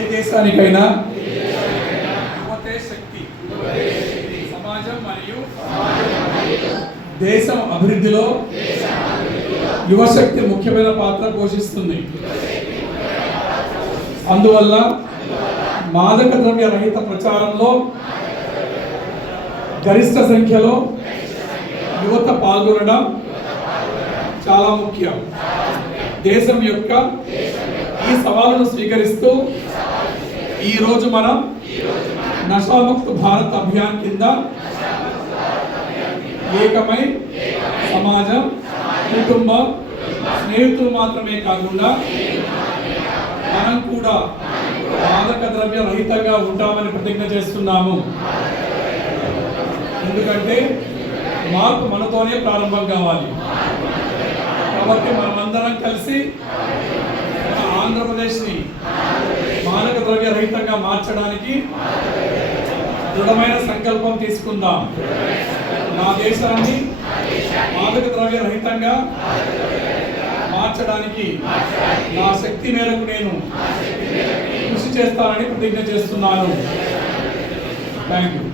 ఏ దేశానికైనా యువతే శక్తి. సమాజం మరియు దేశం అభివృద్ధిలో యువశక్తి ముఖ్యమైన పాత్ర పోషిస్తుంది. అందువల్ల మాదక ద్రవ్య రహిత ప్రచారంలో గరిష్ట సంఖ్యలో యువత పాల్గొనడం చాలా ముఖ్యం. దేశం యొక్క ఈ సవాలును స్వీకరిస్తూ ఈరోజు మనం నషాముక్త భారత్ అభియాన్ కింద ఏకమై సమాజం, కుటుంబం, స్నేహితులు మాత్రమే కాకుండా మనం కూడా మాదక ద్రవ్య రహితంగా ఉంటామని ప్రతిజ్ఞ చేస్తున్నాము. ఎందుకంటే మార్పు మనతోనే ప్రారంభం కావాలి. కాబట్టి మనమందరం కలిసి ఆంధ్రప్రదేశ్ని మాదక ద్రవ్య రహితంగా మార్చడానికి దృఢమైన సంకల్పం తీసుకుందాం. నా దేశాన్ని మాదక ద్రవ్య రహితంగా మార్చడానికి నా శక్తి మేరకు నేను కృషి చేస్తానని ప్రతిజ్ఞ చేస్తున్నాను. Thank you.